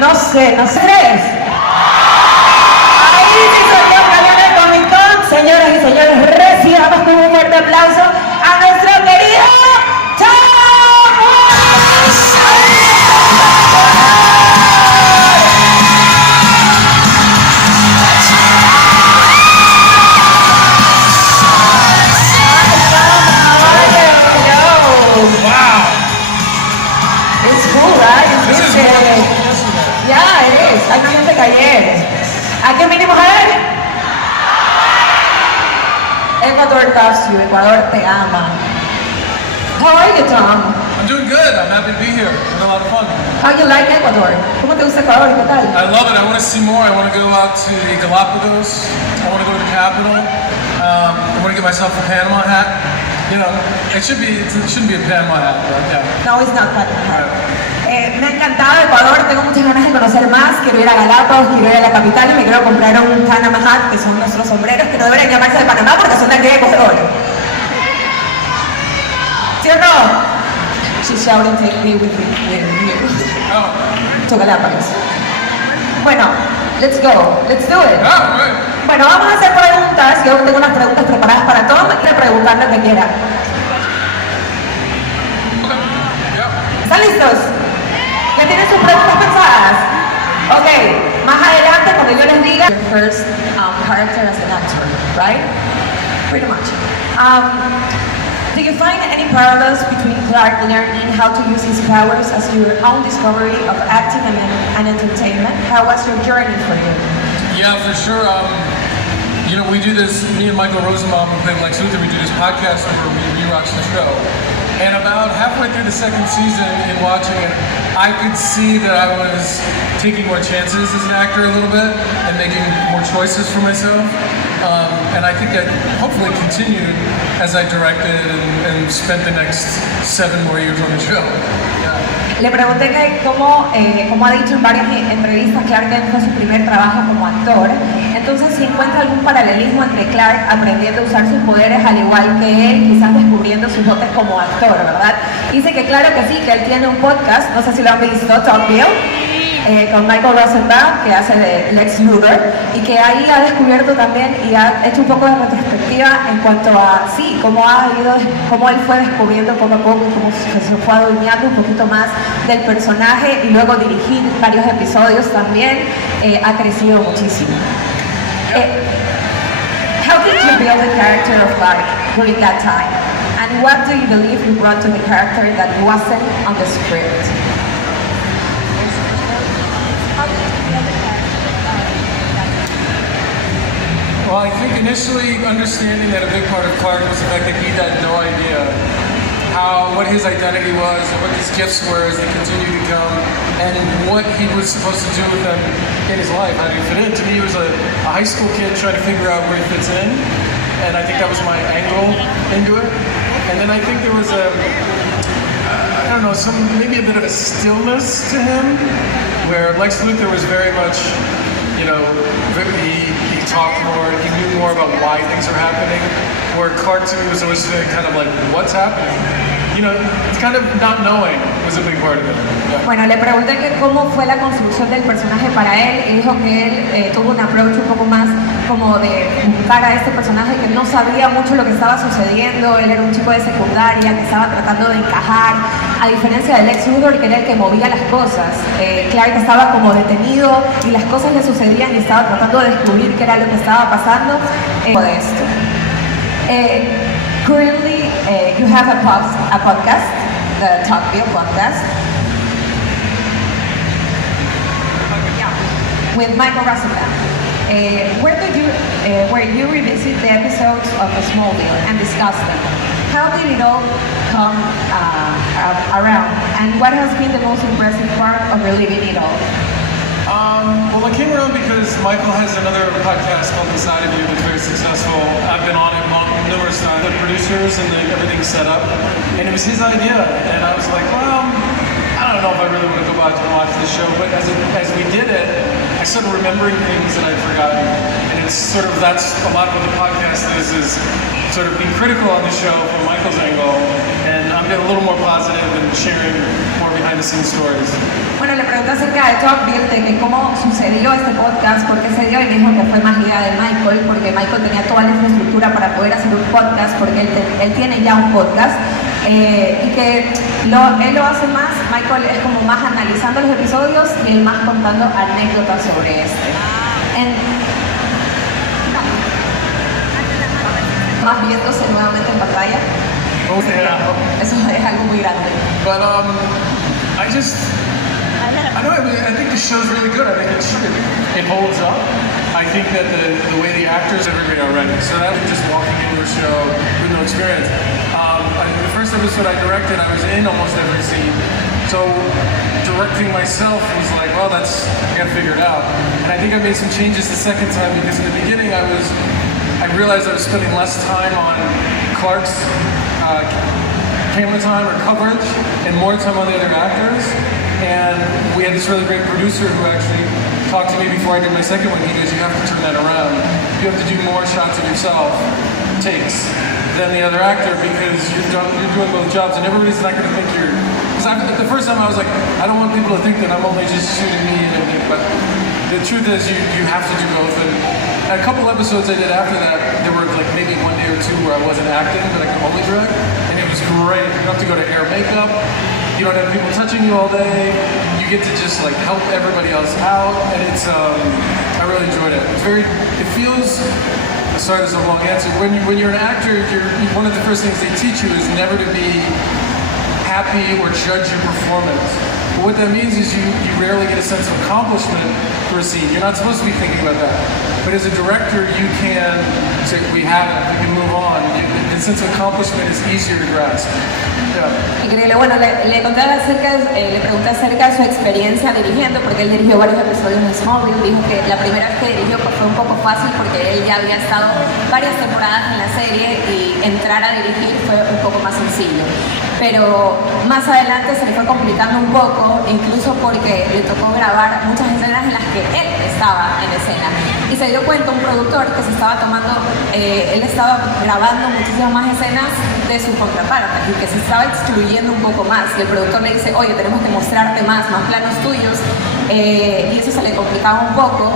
No sé, no sé. Ahí sí se encuentra en el Comic Con. Señoras y señores, recibamos con un fuerte aplauso a nuestro querido hay más gente que ayer. ¿A qué vinimos a ver? Ecuador loves you. Ecuador te ama. How are you, Tom? I'm doing good. I'm happy to be here. It's been a lot of fun. How you like Ecuador? ¿Cómo te gusta Ecuador? ¿Qué tal? I love it. I want to see more. I want to go out to the Galapagos. I want to go to the capital. I want to get myself a Panama hat. You know, it shouldn't be a Panama hat, but yeah. No, it's not Panama hat. Me ha encantado Ecuador, tengo muchas ganas de conocer más, quiero ir a Galápagos, quiero ir a la capital y me quiero comprar un Panama hat, que son nuestros sombreros, que no deberían llamarse de Panamá porque son de aquí de Ecuador. ¿Sí o no? She's shouting, take me with you. To Galápagos. Bueno, let's go, let's do it. Bueno, vamos a hacer preguntas, yo tengo unas preguntas preparadas para Tom, y preguntar lo que quiera. ¿Están listos? ¿Ya tienen sus preguntas pensadas? Ok, más adelante cuando yo les diga your first character as an actor, right? Pretty much. Do you find any parallels between Clark learning how to use his powers as your own discovery of acting and entertainment? How was your journey for you? Yeah, for sure. You know, we do this, me and Michael Rosenbaum, who played Lex Luthor, we do this podcast where we rewatch the show. And about halfway through the second season in watching it, I could see that I was taking more chances as an actor a little bit and making more choices for myself. And I think that hopefully continued as I directed and spent the next 7 more years on the show. Yeah. Le pregunté que como ha dicho en varias entrevistas, Clark Kent fue su primer trabajo como actor. Entonces, si encuentra algún paralelismo entre Clark aprendiendo a usar sus poderes al igual que él, quizás descubriendo sus dotes como actor, ¿verdad? Dice que claro que sí, que él tiene un podcast, no sé si lo han visto, Talk Bill, con Michael Rosenbaum, que hace de Lex Luthor, y que ahí ha descubierto también y ha hecho un poco de retrospectiva en cuanto a, sí, cómo él fue descubriendo poco a poco y cómo se fue adueñando un poquito más del personaje y luego dirigir varios episodios también, ha crecido muchísimo. How did you build the character of Clark during that time? And what do you believe you brought to the character that wasn't on the script? Well, I think initially understanding that a big part of Clark was the fact that he had no idea what his identity was and what his gifts were as they continued to come and what he was supposed to do with them in his life. How did he fit in? To me, he was a high school kid trying to figure out where he fits in, and I think that was my angle into it. And then I think there was I don't know, maybe a bit of a stillness to him, where Lex Luthor was very much, you know, he talked more, he knew more about why things are happening, where Clark to me was always kind of like, what's happening? You know, it's kind of not knowing was a big part of it. Yeah. Bueno, le pregunté que cómo fue la construcción del personaje para él y dijo que él tuvo un approach un poco más como de buscar a este personaje que no sabía mucho lo que estaba sucediendo. Él era un chico de secundaria que estaba tratando de encajar, a diferencia de Lex Luthor, que era el que movía las cosas. Clark estaba como detenido y las cosas le sucedían y estaba tratando de descubrir qué era lo que estaba pasando. De esto. Currently, you have a podcast, the Talk Bill podcast, with Michael Rosenbaum, where you revisit the episodes of Smallville and discuss them. How did it all come around, and what has been the most impressive part of reliving it all? Well, it came around because Michael has another podcast called Inside of You that's very successful. I've been on it numerous times. The producers and everything's set up, and it was his idea. And I was like, well, I don't know if I really want to go back and watch the show. But as we did it, I sort of remembering things that I've forgotten. And it's sort of, that's a lot of what the podcast is sort of being critical on the show from Michael's angle. And I'm getting a little more positive and sharing more behind the scenes stories. Bueno, le pregunté acerca de Talkville, de que cómo sucedió este podcast, por qué se dio, y me dijo que fue más idea de Michael, porque Michael tenía toda la infraestructura para poder hacer un podcast, porque él tiene ya un podcast, y que él lo hace más, Michael es como más analizando los episodios y él más contando anécdotas sobre este. Más viéndose nuevamente en pantalla. Oh, yeah. Eso es algo muy grande. But I think the show's really good. I think it holds up. I think that the way the actors are everybody already. So that was just walking into a show with no experience. The first episode I directed, I was in almost every scene. So directing myself was like, well, I gotta figure it out. And I think I made some changes the second time because in the beginning I realized I was spending less time on Clark's camera time or coverage and more time on the other actors. And we had this really great producer who actually talked to me before I did my second one. He goes, you have to turn that around. You have to do more shots of yourself, takes, than the other actor because you're doing both jobs and everybody's not going to think you're... Because the first time I was like, I don't want people to think that I'm only just shooting me and everything, but the truth is you have to do both. And a couple episodes I did after that, there were like maybe one day or two where I wasn't acting, but I could only direct, and it was great. You don't have to go to hair makeup. You don't have people touching you all day. You get to just like help everybody else out, and it's I really enjoyed it. It feels. Sorry, this is a long answer. When you're an actor, one of the first things they teach you is never to be happy or judge your performance. But what that means is you rarely get a sense of accomplishment for a scene. You're not supposed to be thinking about that. But as a director, you can say, we have it, we can move on. The sense of accomplishment is easier to grasp. Increíble. Bueno, le pregunté acerca de su experiencia dirigiendo, porque él dirigió varios episodios de Smallville. Dijo que la primera vez que dirigió fue un poco fácil porque él ya había estado varias temporadas en la serie y entrar a dirigir fue un poco más sencillo. Pero más adelante se le fue complicando un poco, incluso porque le tocó grabar muchas escenas en las que él estaba en escena. Y se dio cuenta un productor que se estaba él estaba grabando muchísimas más escenas de sus contrapartes y que se estaba excluyendo un poco más. Y el productor le dice, oye, tenemos que mostrarte más planos tuyos. Y eso se le complicaba un poco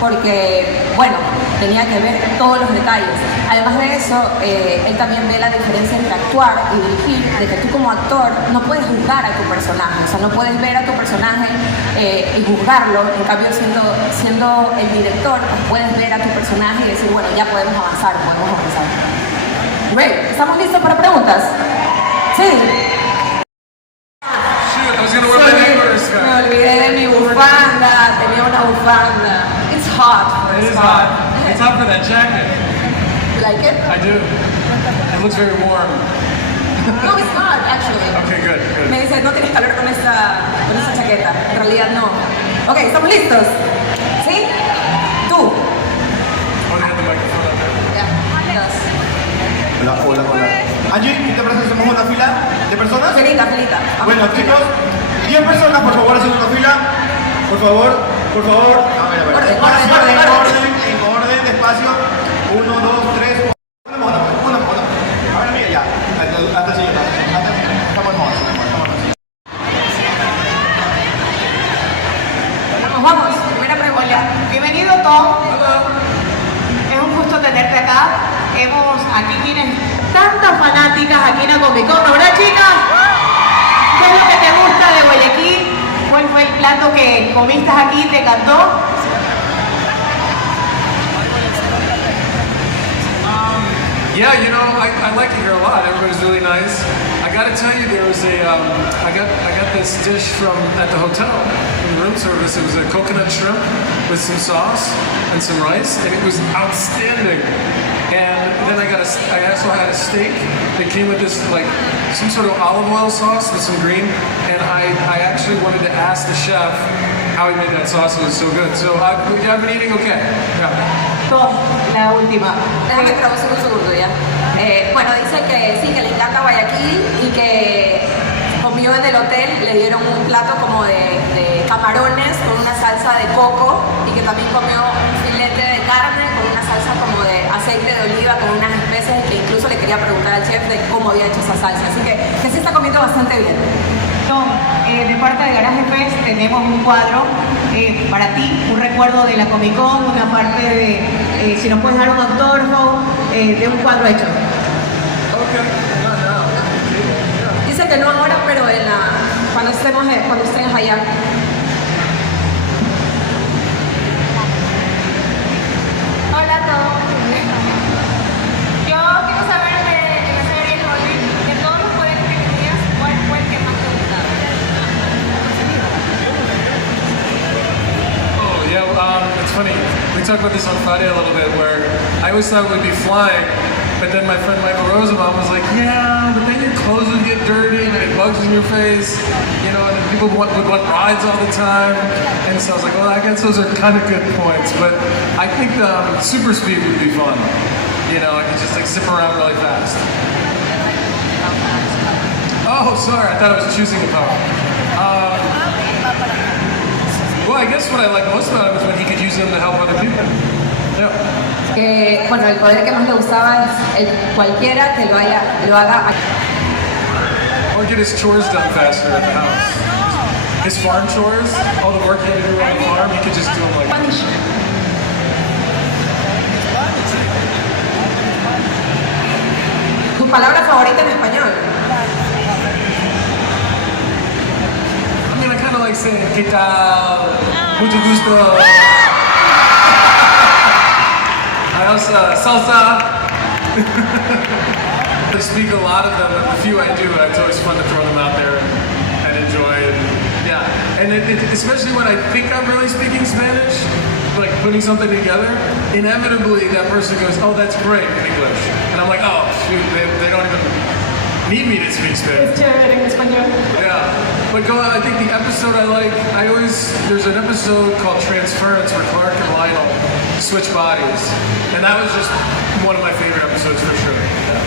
porque, bueno, tenía que ver todos los detalles. Además de eso, él también ve la diferencia entre actuar y dirigir, de que tú como actor no puedes juzgar a tu personaje, o sea, no puedes ver a tu personaje y juzgarlo, en cambio siendo el director, pues puedes ver a tu personaje y decir, bueno, ya podemos avanzar. Great, ¿estamos listos para preguntas? Sí. Me olvidé de mi bufanda, tenía una bufanda. It's hot. It is hot. It's hot for that jacket. You like it? I do. It looks very warm. No, it's not, actually. Okay, good. Me dice, no tienes calor con esa chaqueta. En realidad no. Ok, ¿estamos listos? ¿Sí? Tú. Oh, they have the microphone up there. Ya. Hola. Angie, ¿qué te parece si hacemos una fila de personas? Filita. Bueno, chicos, 10 personas, por favor, haciendo una fila. Por favor. A ver. En orden, despacio. 1, 2, 3. Una. A ver, mira, ya. Hasta el señor. Estamos Vamos, primera pregunta. Bienvenido Tom. Es un gusto tenerte acá. Aquí tienes tantas fanáticas aquí en la Comic Con, ¿verdad, chicas? ¿Qué es lo que te gusta de Guayaquil? ¿Cuál fue el plato que comiste aquí y te encantó? Yeah, I like it here a lot. Everybody's really nice. I gotta tell you, there was I got this dish at the hotel in room service. It was a coconut shrimp with some sauce and some rice, and it was outstanding. And then I also had a steak that came with this like some sort of olive oil sauce with some green. And I actually wanted to ask the chef how he made that sauce. It was so good. So I've been eating okay. Yeah. Tom, la última. Déjame traducir un segundo ya. Bueno, dice que sí, que le encanta Guayaquil y que comió en el hotel, le dieron un plato como de camarones con una salsa de coco y que también comió un filete de carne con una salsa como de aceite de oliva con unas especies que incluso le quería preguntar al chef de cómo había hecho esa salsa. Así que se está comiendo bastante bien. Tom, de parte de Garage Fest tenemos un cuadro para ti, un recuerdo de la Comic Con, una parte de, si nos puedes dar un autógrafo de un cuadro hecho. Okay, not now. Yeah. Dice que no ahora, pero cuando estén allá. Hola a todos. Yo quiero saber de la serie de todos los poderes que tenías, ¿cuál fue el que más te gustaba? Oh, yeah, it's funny. We talked about this on Friday a little bit, where I always thought we'd be flying, but then my friend Michael Rosenbaum was like, yeah, but then your clothes would get dirty and it bugs in your face, you know, and people would want rides all the time. And so I was like, well, I guess those are kind of good points, but I think super speed would be fun. You know, I could just like zip around really fast. Oh, sorry, I thought I was choosing a power. Well, I guess what I like most about him is when he could use them to help other people. Yeah. Que, bueno, el poder que más le gustaba es cualquiera que lo haga. Or get his chores done faster at the house. His farm chores, all the work he had to do on the farm, he could just do them like. ¿Tu palabra favorita en español? I mean, I kind of like saying, ¿qué tal? Mucho gusto. I also, salsa. I speak a lot of them, but the few I do, it's always fun to throw them out there and enjoy. And yeah, and especially when I think I'm really speaking Spanish, like putting something together, inevitably that person goes, oh, that's great in English. And I'm like, oh, shoot, they don't even need me to speak Spanish. Yeah, but I think the episode I like, there's an episode called Transference where Clark and Lionel switch bodies. And that was just one of my favorite episodes for sure. Yeah.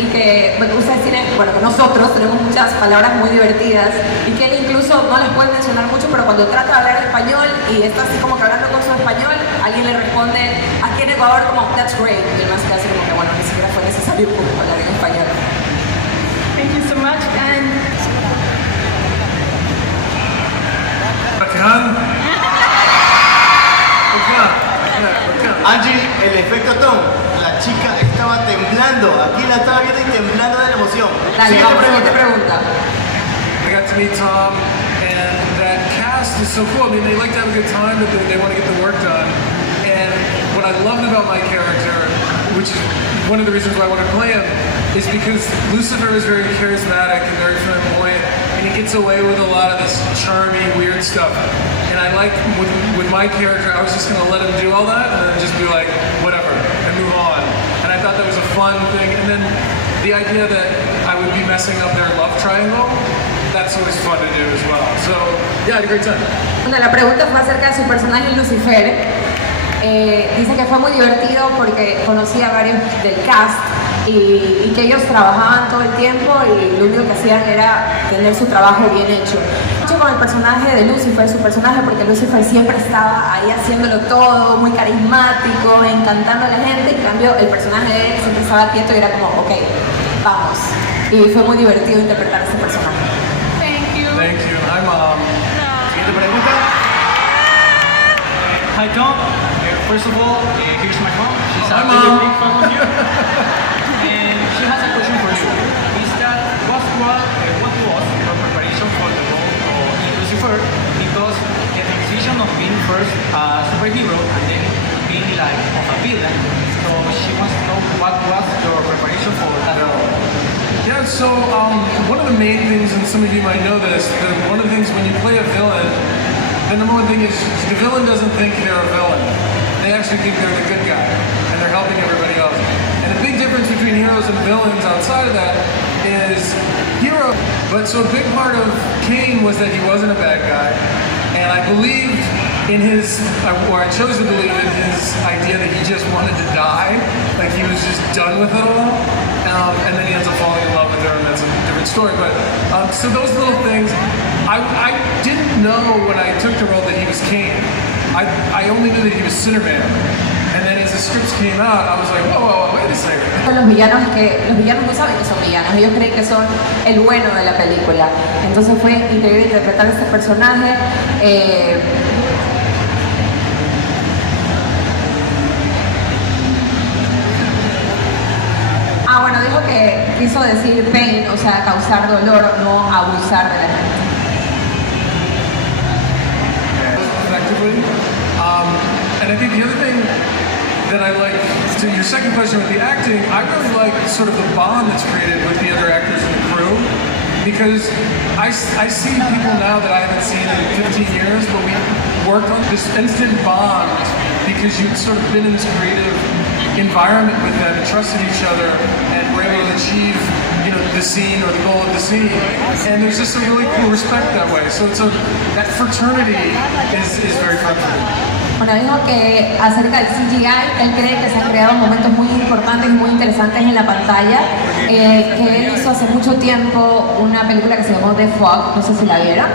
Y que, bueno, ustedes tienen, bueno, que nosotros tenemos muchas palabras muy divertidas y que él incluso no las puede mencionar mucho, pero cuando trata de hablar español y está así como que hablando con su español, alguien le responde aquí en Ecuador como that's great, y él más que hace como que bueno, ni siquiera fue necesario hablar en español. Thank you so much and Bacán. Angie, el efecto Tom, la chica estaba temblando, aquí la estaba viendo y temblando de la emoción. Dale, siguiente pregunta. I got to meet Tom, and that cast is so cool. I mean, they like to have a good time, but they want to get the work done. And what I loved about my character, which is one of the reasons why I wanted to play him, is because Lucifer is very charismatic and very flamboyant, and he gets away with a lot of this charming, weird stuff. And I like, with my character, I was just going to let him do all that and then just be like, whatever, and move on. And I thought that was a fun thing. And then the idea that I would be messing up their love triangle, that's always fun to do as well. So, yeah, I had a great time. Bueno, la pregunta fue acerca de su personaje Lucifer. Dice que fue muy divertido porque conocía a varios del cast y que ellos trabajaban todo el tiempo y lo único que hacían era tener su trabajo bien hecho. Mucho con el personaje de Lucifer, su personaje, porque Lucifer siempre estaba ahí haciéndolo todo, muy carismático, encantando a la gente, en cambio el personaje de él siempre estaba quieto y era como, ok, vamos. Y fue muy divertido interpretar a este personaje. thank you. Thank you. Hi, Mom. Siguiente pregunta. Hi Tom, first of all, here's my mom. She's Hi, a Mom. really big fan of you. And she has a question for you. Is that what was your preparation for the role of Lucifer? Because the transition of being first a superhero and then being like of a villain. So she wants to know what was your preparation for that role. Yeah, so one of the main things, and some of you might know this, that one of the things when you play a villain, the number one thing is the villain doesn't think they're a villain. They actually think they're the good guy, and they're helping everybody else. And the big difference between heroes and villains outside of that is hero. But so a big part of Cain was that he wasn't a bad guy, and I believed in his, or I chose to believe in his idea that he just wanted to die, like he was just done with it all. And then he ends up falling in love with her, and that's a different story. But so those little things, I didn't know when I took the role that he was Cain. I only knew that he was Cinnamon. And then as the scripts came out, I was like, whoa, wait a second. Los villanos no saben que son villanos, ellos creen que son el bueno de la película. Entonces fue increíble interpretar a este personaje. Bueno, dijo que quiso decir pain, o sea, causar dolor, no abusar de la gente. Effectively. And I think the other thing that I like, to your second question with the acting, I really like sort of the bond that's created with the other actors in the crew. Because I see people now that I haven't seen in 15 years, but we worked on this instant bond because you've sort of been in this creative environment with them and trusted each other and were able to achieve, you know, the scene or the goal of the scene. And there's just a really cool respect that way. So that fraternity is very fun for me. Bueno, dijo que acerca del CGI, él cree que se han creado momentos muy importantes y muy interesantes en la pantalla, que él hizo hace mucho tiempo una película que se llamó The Fog, no sé si la vieron,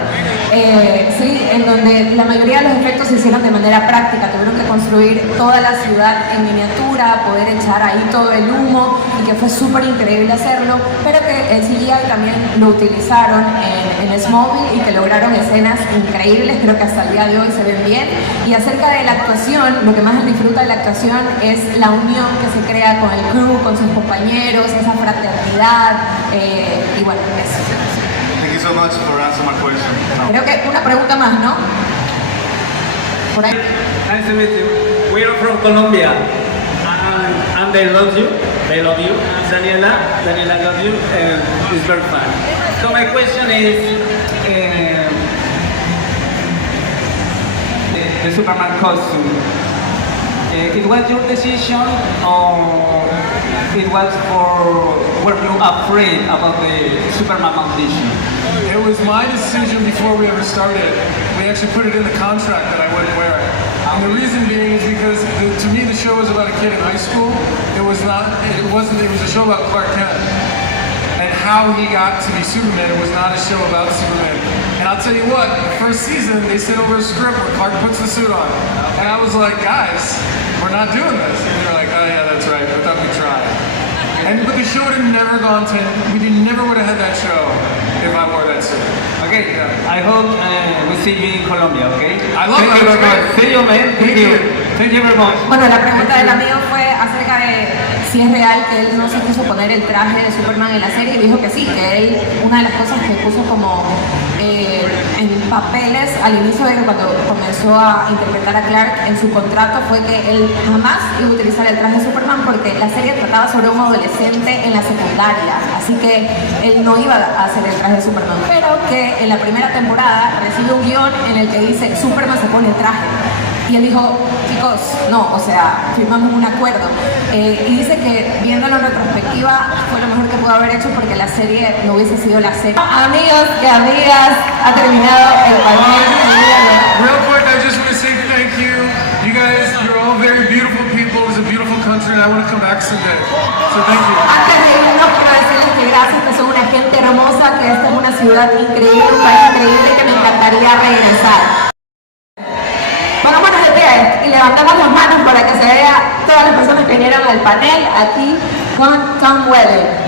sí, en donde la mayoría de los efectos se hicieron de manera práctica, tuvieron que construir toda la ciudad en miniatura, poder echar ahí todo el humo, y que fue súper increíble hacerlo, pero que el CGI también lo utilizaron en Smallville y que lograron escenas increíbles, creo que hasta el día de hoy se ven bien. Y acerca de la actuación, lo que más él disfruta de la actuación es la unión que se crea con el crew, con sus compañeros, esa fraternidad, y bueno, eso. Thank you so much for answering my question. Creo que una pregunta más, ¿no? Por ahí. Nice to meet you. We are from Colombia, and they love you. They love you. Daniela loves you, and it's very fun. So my question is, the Superman costume. It was your decision, or it was were you afraid about the Superman audition? It was my decision before we ever started. We actually put it in the contract that I wouldn't wear it. And the reason being is because to me the show was about a kid in high school. It was a show about Clark Kent and how he got to be Superman. It was not a show about Superman. And I'll tell you what, the first season they sent over a script where Clark puts the suit on. And I was like, guys, we're not doing this. And they were like, oh yeah, that's right, but thought we tried. But the show would have never gone to, we never would have had that show if I wore that suit. Okay, Yeah. I hope we see you in Colombia, okay? I love Thank you very much. See you, man. Thank you. Thank you very much. Bueno, la pregunta del amigo fue acerca de si es real que él no se quiso poner el traje de Superman en la serie, y dijo que sí, que él, una de las cosas que puso como en papeles al inicio de cuando comenzó a interpretar a Clark en su contrato fue que él jamás iba a utilizar el traje de Superman porque la serie trataba sobre un adolescente en la secundaria, así que él no iba a hacer el traje de Superman, pero que en la primera temporada recibe un guión en el que dice Superman se pone el traje. Y él dijo, chicos, no, o sea, firmamos un acuerdo. Y dice que viéndolo en retrospectiva fue lo mejor que pudo haber hecho porque la serie no hubiese sido la serie. Amigos y amigas, ha terminado el panel. Real quick, I just want to say thank you. You guys, you're all very beautiful people. It's a beautiful country and I want to come back someday. So thank you. Antes de irnos, quiero decirles que gracias, que son una gente hermosa, que esta es una ciudad increíble, un país increíble, que me encantaría regresar. Pongámonos de pie y levantamos las manos para que se vea todas las personas que vinieron al panel aquí con Tom Weller.